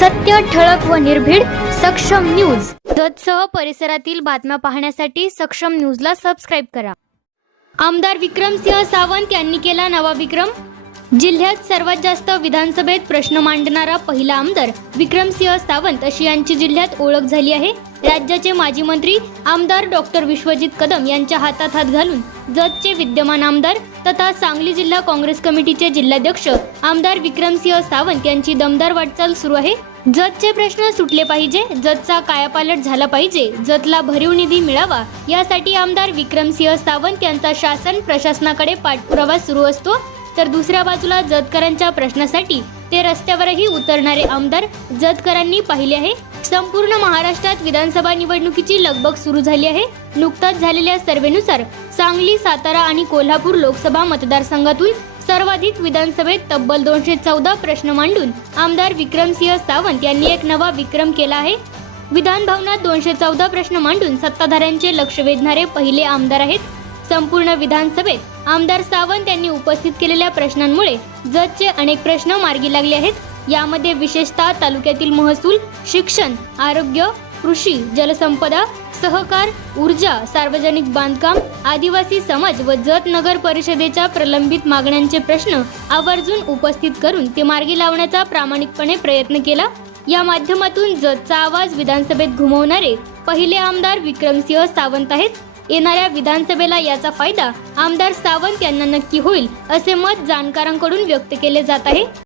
सत्य ठळक व निर्भीड सक्षम न्यूज. जतसह परिसरातील बातम्या पाहण्यासाठी सक्षम न्यूजला सबस्क्राईब करा. आमदार विक्रमसिंह सावंत यांनी केला नवा विक्रम. जिल्ह्यात सर्वात जास्त विधानसभेत प्रश्न मांडणारा पहिला आमदार विक्रमसिंह सावंत अशी यांची जिल्ह्यात ओळख झाली आहे. राज्याचे माजी मंत्री आमदार डॉक्टर विश्वजित कदम यांच्या हातात हात घालून जतचे विद्यमान आमदार तथा सांगली जिल्हा काँग्रेस कमिटीचे जिल्हाध्यक्ष आमदार विक्रमसिंह सावंत यांची दमदार वाटचाल सुरू आहे. जतचे प्रश्न सुटले पाहिजे जतचा कायापालट झाला पाहिजे जतला भरीव निधी मिळावा यासाठी आमदार विक्रमसिंह सावंत यांचा शासन प्रशासनाकडे पाठपुरावा सुरू असतो. तर दुसऱ्या बाजूला जतकरांच्या प्रश्नासाठी ते रस्त्यावरही उतरणारे आमदार जतकरांनी पाहिले आहे. संपूर्ण महाराष्ट्रात विधानसभा निवडणुकीची लगबग सुरू झाली आहे. नुकताच झालेल्या सर्वेनुसार सांगली सातारा आणि कोल्हापूर लोकसभा मतदारसंघातून सर्वाधिक विधानसभेत तब्बल दोनशे चौदा प्रश्न मांडून आमदार विक्रमसिंह सावंत यांनी एक नवा विक्रम केला आहे. विधान भवनात दोनशे चौदा प्रश्न मांडून सत्ताधाऱ्यांचे लक्ष वेधणारे पहिले आमदार आहेत. संपूर्ण विधानसभेत आमदार सावंत यांनी उपस्थित केलेल्या प्रश्नांमुळे जतचे अनेक प्रश्न मार्गी लागले आहेत. यामध्ये विशेषतः तालुक्यातील महसूल शिक्षण आरोग्य कृषी जलसंपदा सहकार ऊर्जा सार्वजनिक बांधकाम आदिवासी समाज व जत नगर परिषदेच्या प्रलंबित मागण्यांचे प्रश्न आवर्जून उपस्थित करून ते मार्गी लावण्याचा प्रामाणिकपणे प्रयत्न केला. या माध्यमातून जतचा आवाज विधानसभेत घुमवणारे पहिले आमदार विक्रमसिंह सावंत आहेत. येणाऱ्या विधानसभेला याचा फायदा आमदार सावंत यांना नक्की होईल असे मत जाणकारांकडून व्यक्त केले जात आहे.